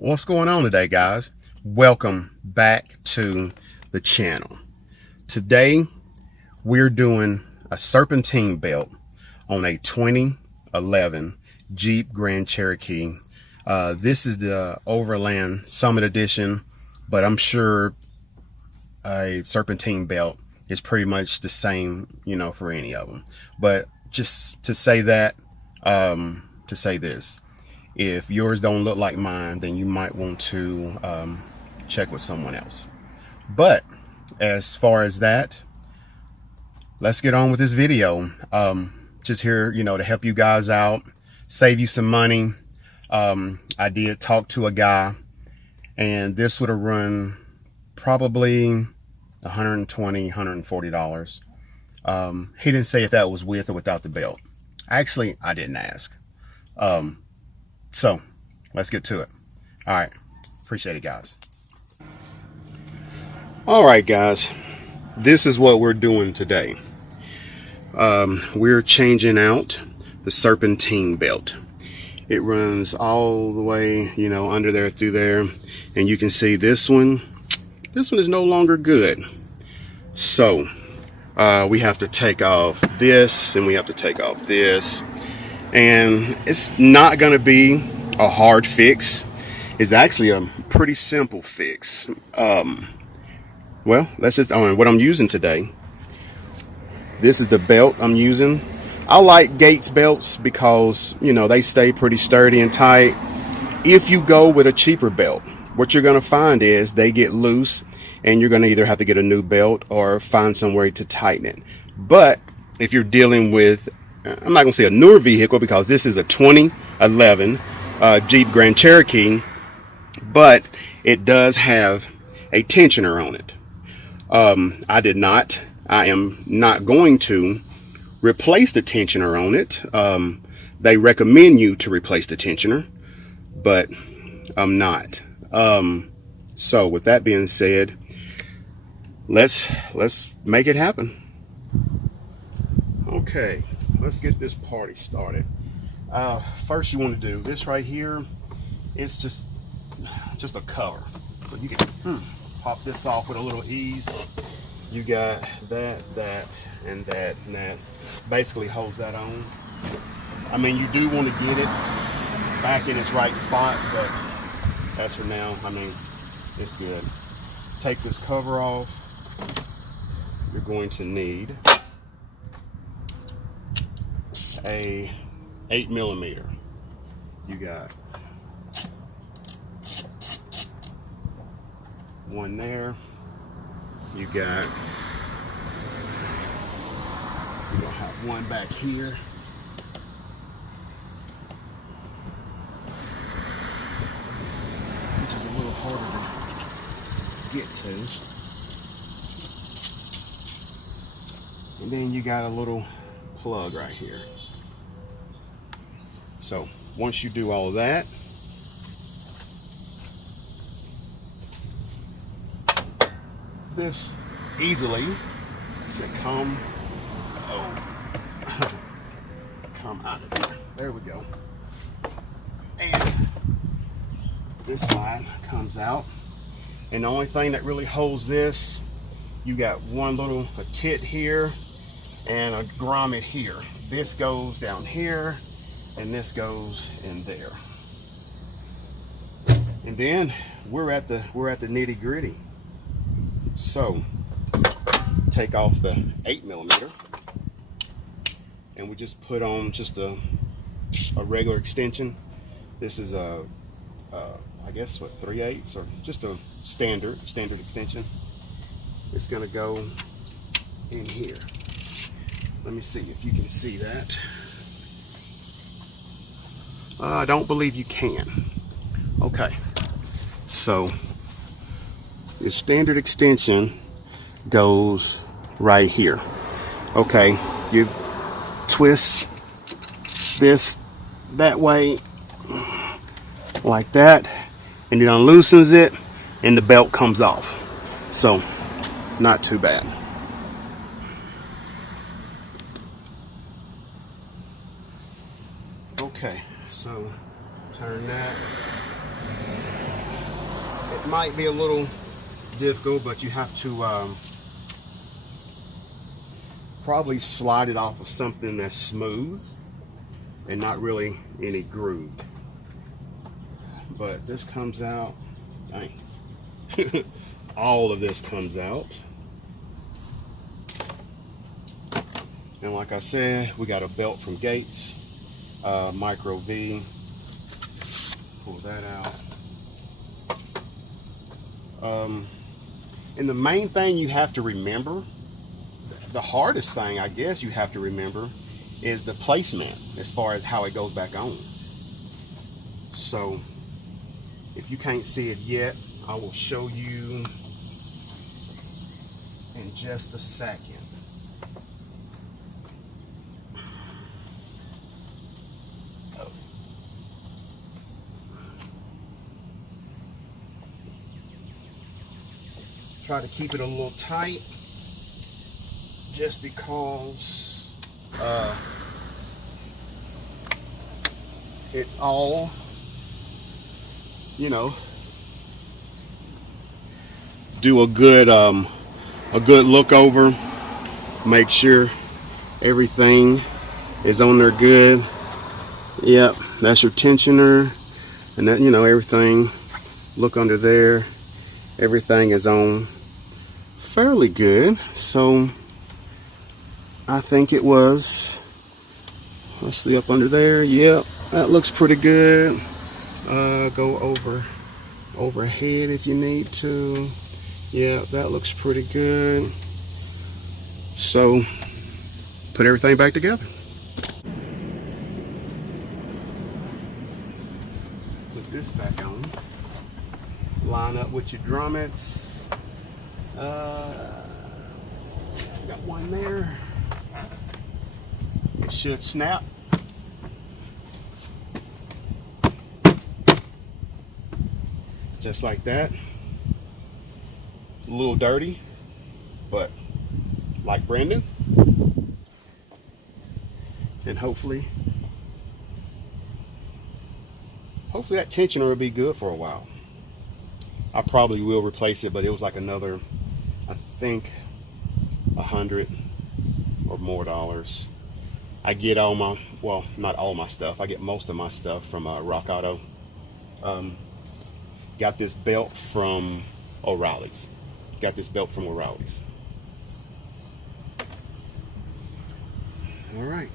What's going on today, guys? Welcome back to the channel. Today we're doing a serpentine belt on a 2011 Jeep Grand Cherokee. This is the Overland Summit Edition, but I'm sure a serpentine belt is pretty much the same, for any of them. But just to say that, to say this, if yours don't look like mine, then you might want to check with someone else. But as far as that, let's get on with this video. Just here, to help you guys out, save you some money. I did talk to a guy, and this would have run probably $120, $140. He didn't say if that was with or without the belt. Actually, I didn't ask. So let's get to it. All right. Appreciate it, guys. All right, guys. This is what we're doing today. We're changing out the serpentine belt. It runs all the way, under there, through there. And you can see this one is no longer good. So we have to take off this, and we have to take off this. And it's not going to be a hard fix. It's actually a pretty simple fix. Well, that's just what I'm using today. This is the belt I'm using. I like Gates belts because, they stay pretty sturdy and tight. If you go with a cheaper belt, what you're going to find is they get loose, and you're going to either have to get a new belt or find somewhere to tighten it. But if you're dealing with, I'm not going to say a newer vehicle, because this is a 2011 Jeep Grand Cherokee, but it does have a tensioner on it. I am not going to replace the tensioner on it. They recommend you to replace the tensioner, but I'm not. So with that being said, let's make it happen. Okay. Let's get this party started. First, you want to do this right here. It's just a cover, so you can pop this off with a little ease. You got that, and that. Basically holds that on. I mean, you do want to get it back in its right spots, but as for now, it's good. Take this cover off. You're going to need a 8mm. You got one there. You're gonna have one back here. Which is a little harder to get to. And then you got a little plug right here. So once you do all of that, this easily should come out of there. There we go. And this side comes out. And the only thing that really holds this, you got one little tit here and a grommet here. This goes down here, and this goes in there. And then we're at the nitty gritty. So take off the 8mm, and we just put on just a regular extension. This is I guess 3/8 or just a standard extension. It's gonna go in here. Let me see if you can see that. I don't believe you can. Okay, so the standard extension goes right here. Okay, you twist this that way, like that, and it unloosens it, and the belt comes off. So, not too bad. Okay, so turn that. It might be a little difficult, but you have to probably slide it off of something that's smooth and not really any groove. But this comes out, dang. All of this comes out. And like I said, we got a belt from Gates, micro V. Pull that out. And the main thing you have to remember, the hardest thing I guess you have to remember, is the placement as far as how it goes back on. So if you can't see it yet, I will show you in just a second. Try to keep it a little tight, just because it's all, you know, do a good look over, make sure everything is on there good. Yep, that's your tensioner, and that, you know, everything. Look under there, everything is on fairly good. So I think it was, let's see, up under there. Yep, that looks pretty good. Go overhead if you need to. Yeah, that looks pretty good. So put everything back together. Put this back on. Line up with your drummets. Got one there. It should snap. Just like that. A little dirty, but like brand new. And hopefully that tensioner will be good for a while. I probably will replace it, but it was like another, I think, $100 or more dollars. I get all my, well, not all my stuff, I get most of my stuff from Rock Auto. Got this belt from O'Reilly's. Got this belt from O'Reilly's. All right.